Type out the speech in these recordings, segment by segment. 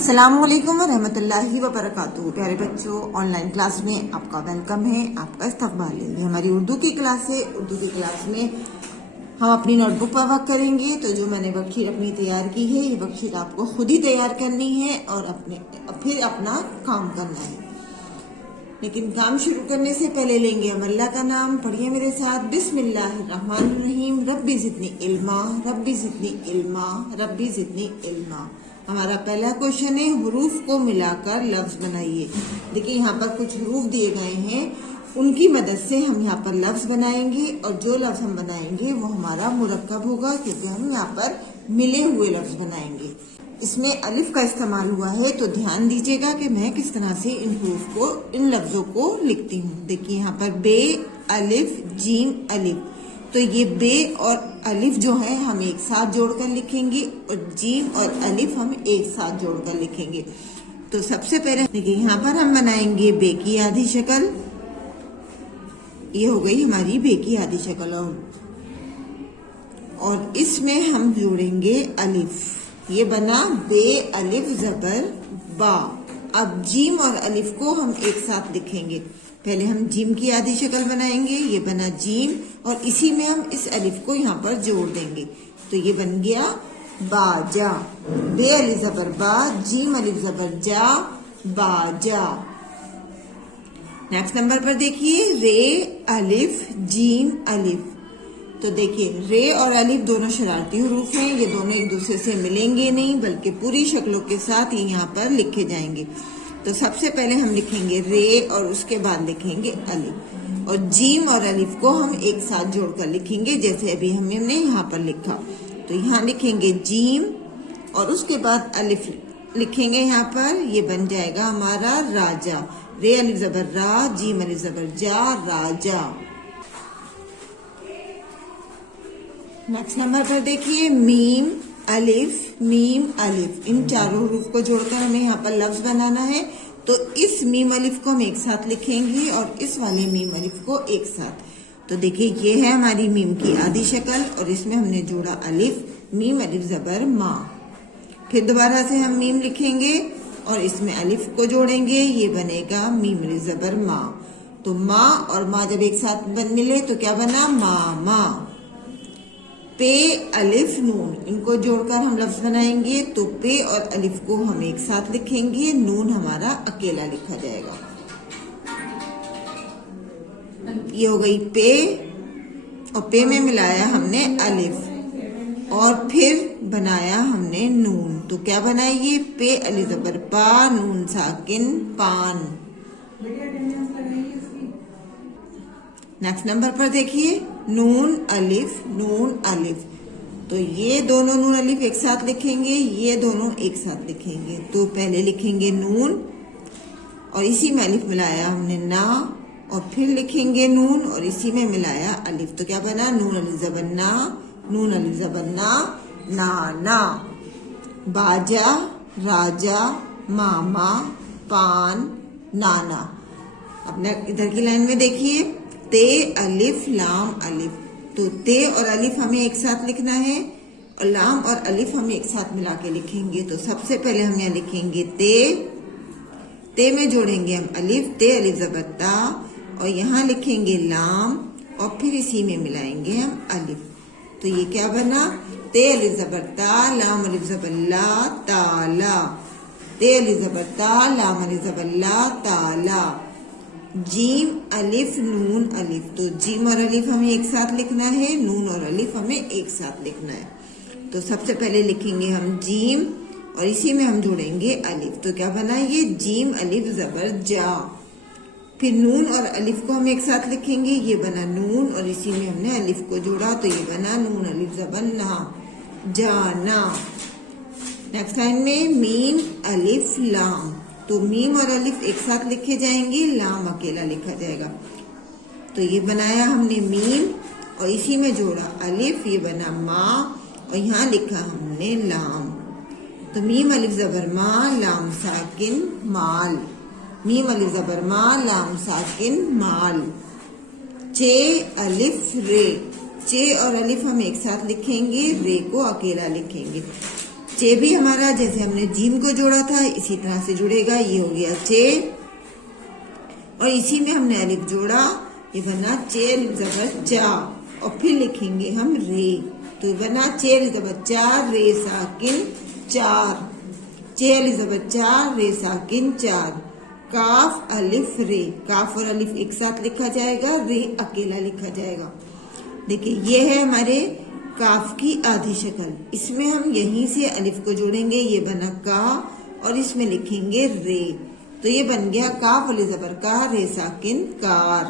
अस्सलामुअलैकुम वरहमतुल्लाहि वबरकातुहू। प्यारे बच्चों, ऑनलाइन क्लास में आपका वेलकम है, आपका इस्तकबाल है। ये हमारी उर्दू की क्लास है। उर्दू की क्लास में हम अपनी नोटबुक पर वर्क करेंगे। तो जो मैंने वर्कशीट अपनी तैयार की है, ये वर्कशीट आपको खुद ही तैयार करनी है और फिर अपना काम करना है। लेकिन काम शुरू करने से पहले लेंगे हम अल्लाह का नाम। पढ़िए मेरे साथ, बिस्मिल्लाहिर्रहमानिर्रहीम। रब्बी ज़िदनी इल्मा, रब्बी ज़िदनी इल्मा, रब्बी ज़िदनी इल्मा। हमारा पहला क्वेश्चन है, हुरूफ को मिलाकर लफ्ज बनाइए। देखिए यहाँ पर कुछ हुरूफ दिए गए हैं, उनकी मदद से हम यहाँ पर लफ्ज बनाएंगे और जो लफ्ज हम बनाएंगे वो हमारा मुरक्कब होगा, क्योंकि हम यहाँ पर मिले हुए लफ्ज बनाएंगे। इसमें अलिफ का इस्तेमाल हुआ है, तो ध्यान दीजिएगा कि मैं किस तरह से इन हुरूफ को, इन लफ्जों को लिखती हूँ। देखिए यहाँ पर बे, अलिफ, जीम, अलिफ। तो ये बे और अलिफ जो है हम एक साथ जोड़कर लिखेंगे और जीम और अलिफ हम एक साथ जोड़कर लिखेंगे। तो सबसे पहले देखिए यहाँ पर हम बनाएंगे बे की आधी शक्ल। ये हो गई हमारी बे की आधी शक्ल। और इसमें हम जोड़ेंगे अलिफ। ये बना बे अलिफ जबर बा। अब जीम और अलिफ को हम एक साथ लिखेंगे। पहले हम जीम की आधी शक्ल बनाएंगे। ये बना जीम और इसी में हम इस अलिफ को यहाँ पर जोड़ देंगे। तो ये बन गया बाजा। बे अलिफ जबर बा, जीम अलिफ जबर जा, बाजा। नेक्स्ट नंबर पर देखिए, रे अलिफ जीम अलिफ। तो देखिए रे और अलिफ दोनों शरारती हुरूफ हैं। ये दोनों एक दूसरे से मिलेंगे नहीं, बल्कि पूरी शक्लों के साथ ये यहाँ पर लिखे जाएंगे। तो सबसे पहले हम लिखेंगे रे और उसके बाद लिखेंगे अलिफ। और जीम और अलिफ को हम एक साथ जोड़कर लिखेंगे, जैसे अभी हमने यहाँ पर लिखा। तो यहाँ लिखेंगे जीम और उसके बाद अलिफ लिखेंगे यहाँ पर। ये बन जाएगा हमारा राजा। रे अलिफ जबर रा, जीम अलिफ जबर जा, राजा। नेक्स्ट नंबर पर देखिए, मीम अलिफ, मीम अलिफ। इन चारों हुरूफ को जोड़कर हमें यहाँ पर लफ्ज बनाना है। तो इस मीम अलिफ को हम एक साथ लिखेंगे और इस वाले मीम अलिफ को एक साथ। तो देखिए ये है हमारी मीम की आधी शक्ल और इसमें हमने जोड़ा अलिफ, मीम अलिफ जबर माँ। फिर दोबारा से हम मीम लिखेंगे और इसमें अलिफ को जोड़ेंगे। ये बनेगा मीम अलिफ जबर माँ। तो माँ और माँ जब एक साथ मिले तो क्या बना, मामा। पे अलिफ नून, इनको जोड़कर हम लफ्ज बनाएंगे। तो पे और अलिफ को हम एक साथ लिखेंगे, नून हमारा अकेला लिखा जाएगा। ये हो गई पे और पे में मिलाया हमने अलिफ और फिर बनाया हमने नून। तो क्या बनाइए, पे अलिफ जबर पा, नून साकिन पान। नेक्स्ट नंबर पर देखिए, नून अलिफ, नून अलिफ। तो ये दोनों नून अलिफ एक साथ लिखेंगे, ये दोनों एक साथ लिखेंगे। तो पहले लिखेंगे नून और इसी में अलिफ मिलाया हमने ना, और फिर लिखेंगे नून और इसी में मिलाया अलिफ। तो क्या बना, नून अलिफ जबर ना, नून अलिफ जबर ना, नाना। बाजा, राजा, मामा, पान, नाना। अपने इधर की लाइन में देखिए, ते अलिफ लाम अलिफ। तो ते और अलिफ हमें एक साथ लिखना है और लाम और अलिफ हम एक साथ मिला के लिखेंगे। तो सबसे पहले हम यहाँ लिखेंगे ते में जोड़ेंगे हम अलिफ, ते अलिफ जबर ता, और यहाँ लिखेंगे लाम और फिर इसी में मिलाएंगे हम अलिफ। तो ये क्या बना, ते अलिफ जबर ता, लाम अलिफ जबर ला, ताला। ते अलिफ जबर ता, लाम अलिफ जबर ला, ताला। जीम अलिफ नून अलिफ। तो जीम और अलिफ हमें एक साथ लिखना है, नून और अलिफ हमें एक साथ लिखना है। तो सबसे पहले लिखेंगे हम जीम और इसी में हम जोड़ेंगे अलिफ। तो क्या बना, ये जीम अलिफ जबर जा। फिर नून और अलिफ को हम एक साथ लिखेंगे। ये बना नून और इसी में हमने अलिफ को जोड़ा। तो ये बना नून अलिफ जबर ना, जाना। नेक्स्ट लाइन में मीम अलिफ लाम। तो मीम और अलिफ एक साथ लिखे जाएंगे, लाम अकेला लिखा जाएगा। तो ये बनाया हमने मीम और इसी में जोड़ा अलिफ। ये बना माँ और यहाँ लिखा हमने लाम। तो मीम अलिफ जबर माँ, लाम साकिन माल। मीम अलिफ जबर माँ, लाम साकिन माल। चे अलिफ रे। चे और अलिफ हम एक साथ लिखेंगे, रे को अकेला लिखेंगे। चे भी हमारा जैसे हमने जीम को जोड़ा था इसी तरह से जुड़ेगा। ये हो गया चे और इसी में हमने अलिफ जोड़ा, ये बना चे अलिफ ज़बर चा और फिर लिखेंगे हम रे। तो बना चे अलिफ ज़बर चार रे साकिन चार, चे अलिफ ज़बर चार रे साकिन चार। काफ अलिफ रे, काफ और अलिफ एक साथ लिखा जाएगा, रे अकेला लिखा जाएगा। देखिए ये है हमारे काफ की आधी शक्ल। इसमें हम यहीं से अलिफ को जोड़ेंगे, ये बना का और इसमें लिखेंगे रे। तो ये बन गया काफ अलिफ ज़बर का रे साकिन कार।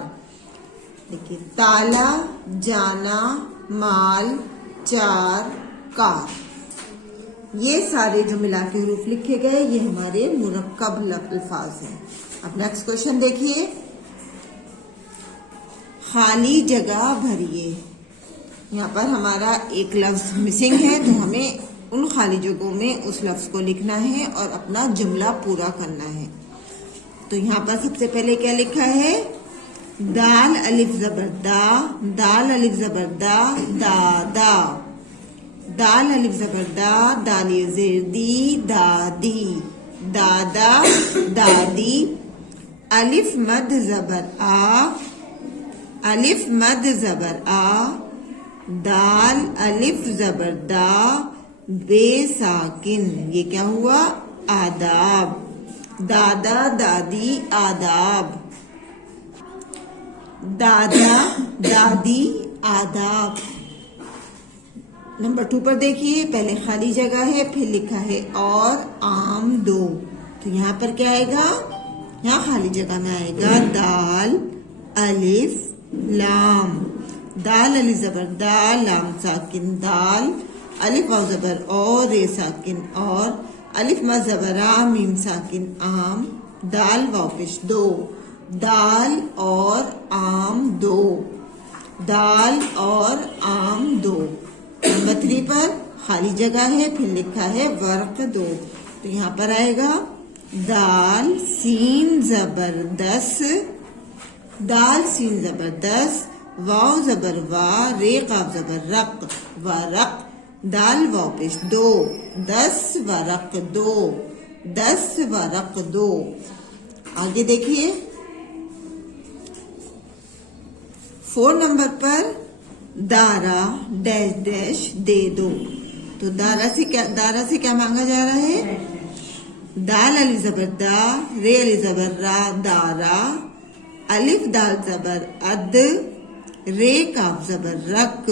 देखिए ताला जाना माल चार कार, ये सारे जो मिला के हरूफ लिखे गए ये हमारे मुरक्कब अल्फाज हैं। अब नेक्स्ट क्वेश्चन देखिए, खाली जगह भरिए। यहाँ पर हमारा एक लफ्ज मिसिंग है तो हमें उन खाली जगहों में उस लफ्ज को लिखना है और अपना जुमला पूरा करना है। तो यहाँ पर सबसे पहले क्या लिखा है, दाल अलिफ ज़बर दा, दाल अलिफ ज़बर दा दादा, दाल अलिफ ज़बर दा, दाल ये ज़ेर दी दादी, दादा दादी। अलिफ मद ज़बर आ, अलिफ मद ज़बर आ, दाल अलिफ ज़बर दा बेसाकिन, ये क्या हुआ आदाब, दादा दादी आदाब, दादा दादी आदाब। नंबर 2 पर देखिए, पहले खाली जगह है फिर लिखा है और आम दो। तो यहाँ पर क्या आएगा, यहाँ खाली जगह में आएगा दाल अलिफ लाम, दाल अलिफ ज़बर दाल लाम साकिन दाल, अलिफ वाव ज़बर और रे साकिन और, अलिफ मद ज़बर आ मीम साकिन आम, दाल वाव पेश दो, दाल और आम दो, दाल और आम दो। नंबर 3 पर खाली जगह है फिर लिखा है वर्क दो। तो यहाँ पर आएगा दाल सीन ज़बर दस, दाल सीन ज़बर दस, वाव ज़बर वा रे काफ ज़बर रक वरक, दाल वाव पेश दो, 10 वरक दो, 10 वरक दो। आगे देखिए 4 नंबर पर दारा डैश डैश दे दो। तो दारा से क्या मांगा जा रहा है, दाल अलिफ ज़बर दा रे अलिफ ज़बर रा दारा, अलिफ दाल ज़बर अद रे काफ ज़बर रक,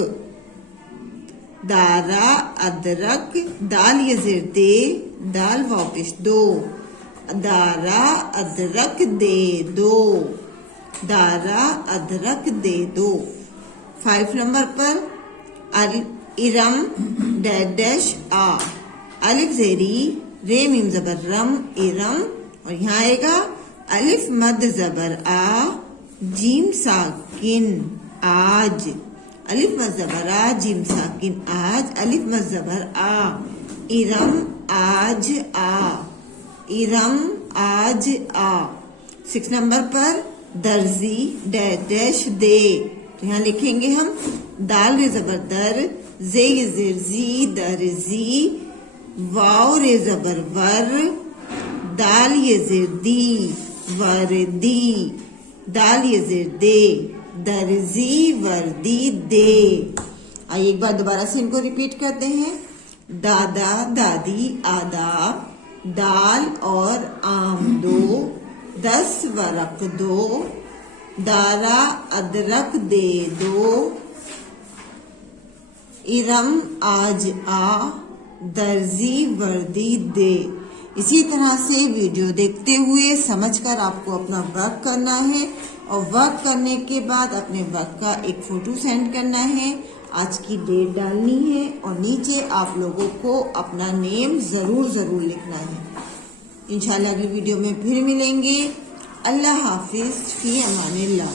दारा अदरक, दाल ये ज़ेर दे दाल वाव पेश दो, दारा अदरक दे दो, दारा अदरक दे दो। 5 नंबर पर इरम डैश डैश आ, अलिफ ज़ेरी रे मीम ज़बर रम इरम, और यहाँ आएगा अलिफ मद ज़बर आ जीम साकिन आज, अलिफ मद ज़बर आ जीम साकिन आज, अलिफ मद ज़बर आ इरम आज आ, इरम आज आ। 6 नंबर पर दर्जी डैश डैश दे। तो यहाँ लिखेंगे हम दाल रे ज़बर दर जे ये ज़ेर जी दर्जी, वाव रे ज़बर वर, दाल ये ज़ेर दी वर्दी, दाल ये ज़ेर दे दर्जी वर्दी दे। आइए एक बार दोबारा से इनको रिपीट करते हैं, दादा दादी आदाब, दाल और आम दो, 10 वरक दो, दारा अदरक दे दो, इरम आज आ दर्जी वर्दी दे। इसी तरह से वीडियो देखते हुए समझकर आपको अपना वर्क करना है और वर्क करने के बाद अपने वर्क का एक फोटो सेंड करना है, आज की डेट डालनी है और नीचे आप लोगों को अपना नेम जरूर लिखना है। इंशाल्लाह अगली वीडियो में फिर मिलेंगे। अल्लाह हाफिज, फी अमानिल्लाह।